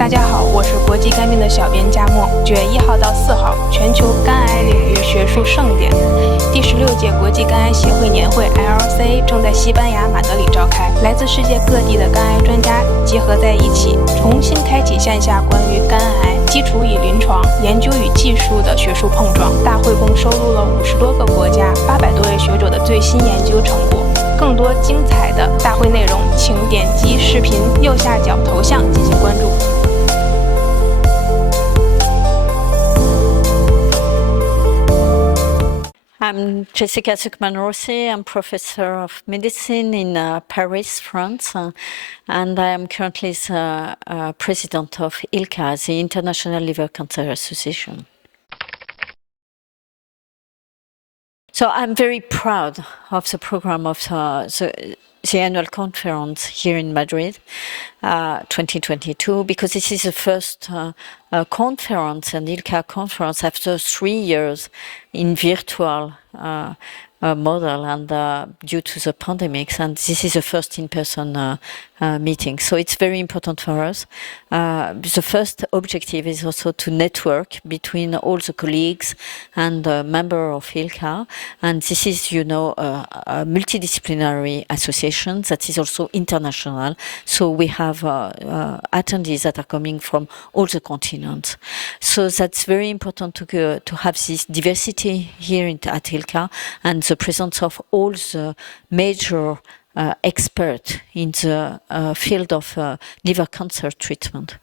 大家好，我是国际肝病的小编佳墨。9月1号到4号，全球肝癌领域学术盛典，第16届国际肝癌协会年会 ILCA 正在西班牙马德里召开。来自世界各地的肝癌专家结合在一起，重新开启线下关于肝癌基础与临床、研究与技术的学术碰撞。大会共收录了50多个国家、800多位学者的最新研究成果。更多精彩的大会内容，请点击视频右下角头像进行关注。I'm Jessica Zucman Rossi. I'm professor of medicine in Paris, France, and I am currently the president of ILCA, the International Liver Cancer Association. So I'm very proud of the program of the annual conference here in Madrid, 2022, because this is the first conference, an ILCA conference, after 3 years in virtual model and due to the pandemics, and this is the first in-person meeting. So it's very important for us. The first objective is also to network between all the colleagues and members of ILCA, and this is, you know, a multidisciplinary association that is also international. So we have attendees that are coming from all the continents. So that's very important to have this diversity here at ILCA, and the presence of all the major experts in the field of liver cancer treatment.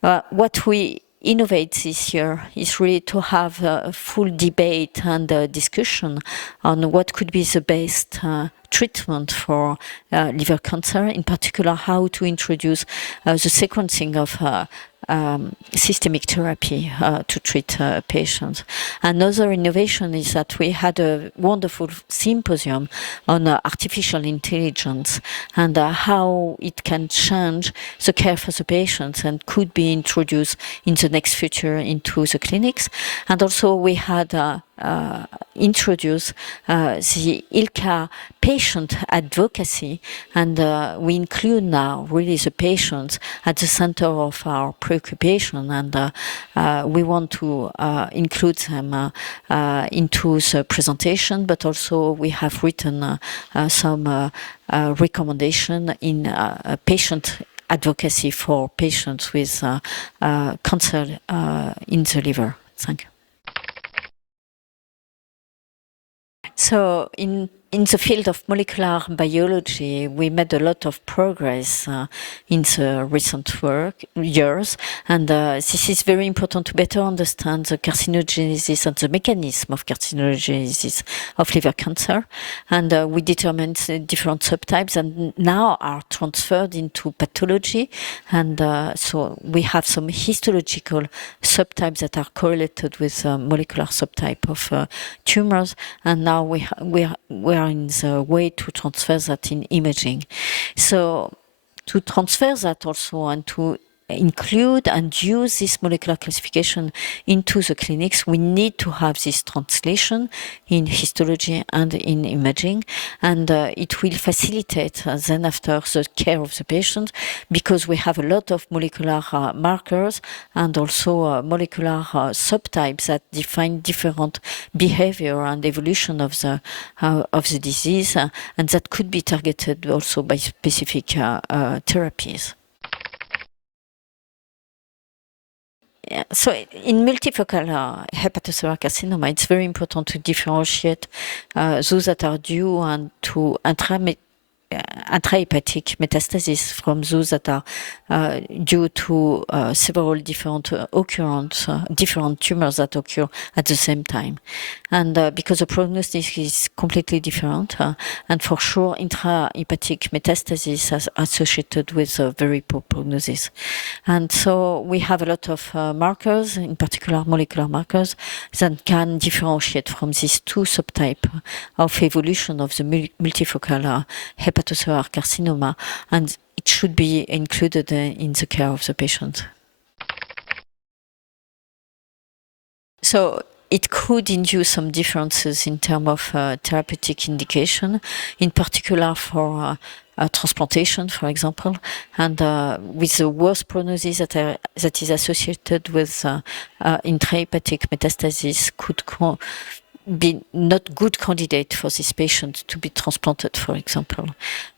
What we innovate this year is really to have a full debate and discussion on what could be the best treatment for liver cancer, in particular how to introduce the sequencing of systemic therapy to treat patients. Another innovation is that we had a wonderful symposium on artificial intelligence and how it can change the care for the patients and could be introduced in the next future into the clinics. And also we had introduce the ILCA patient advocacy, and we include now really the patients at the center of our preoccupation, and we want to include them into the presentation, but also we have written some recommendation in patient advocacy for patients with cancer in the liver. Thank you. So in the field of molecular biology, we made a lot of progress in the recent years, and this is very important to better understand the carcinogenesis and the mechanism of carcinogenesis of liver cancer. And we determined different subtypes, and now are transferred into pathology. And so we have some histological subtypes that are correlated with molecular subtype of tumors, and now we are in the way to transfer that in imaging. So to transfer that also and to include and use this molecular classification into the clinics, we need to have this translation in histology and in imaging, and it will facilitate then after the care of the patient, because we have a lot of molecular markers and also molecular subtypes that define different behavior and evolution of the disease, and that could be targeted also by specific therapies. Yeah, so in multifocal hepatocellular carcinoma, it's very important to differentiate those that are due and to intrahepatic metastasis from those that are due to several different different tumors that occur at the same time. And because the prognosis is completely different, and for sure intrahepatic metastasis is associated with a very poor prognosis. And so we have a lot of markers, in particular molecular markers, that can differentiate from these two subtypes of evolution of the multifocal hepatocellular carcinoma, and it should be included in the care of the patient. So it could induce some differences in terms of therapeutic indication, in particular for transplantation, for example, and with the worst prognosis that is associated with intrahepatic metastasis could be not good candidate for this patient to be transplanted, for example.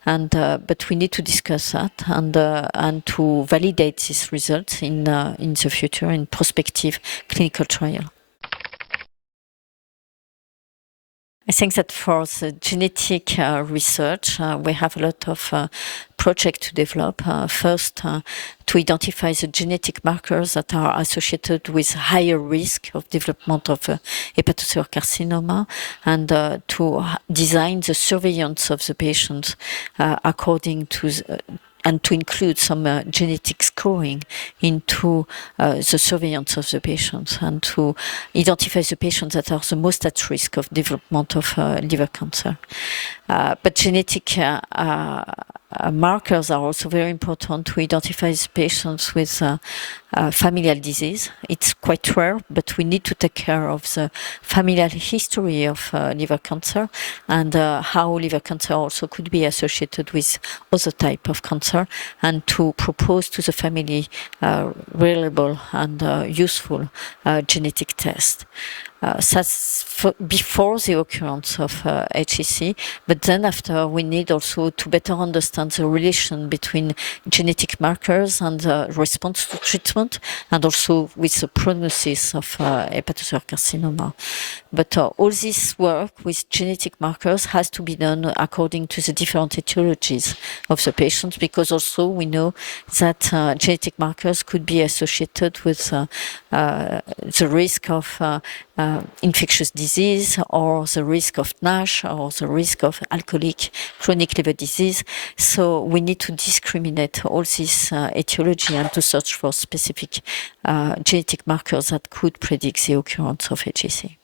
And but we need to discuss that and to validate these results in the future in prospective clinical trial. I think that for the genetic research, we have a lot of projects to develop. First, to identify the genetic markers that are associated with higher risk of development of hepatocellular carcinoma, and to design the surveillance of the patients according to and to include some genetic scoring into the surveillance of the patients, and to identify the patients that are the most at risk of development of liver cancer. But genetic markers are also very important to identify the patients with familial disease. It's quite rare, but we need to take care of the familial history of liver cancer, and how liver cancer also could be associated with other type of cancer, and to propose to the family reliable and useful genetic test. That's before the occurrence of HCC, but then after we need also to better understand the relation between genetic markers and response to treatment, and also with the prognosis of hepatocellular carcinoma. But all this work with genetic markers has to be done according to the different etiologies of the patients, because also we know that genetic markers could be associated with the risk of infectious disease, or the risk of NASH, or the risk of alcoholic chronic liver disease. So we need to discriminate all this etiology and to search for specific genetic markers that could predict the occurrence of HCC.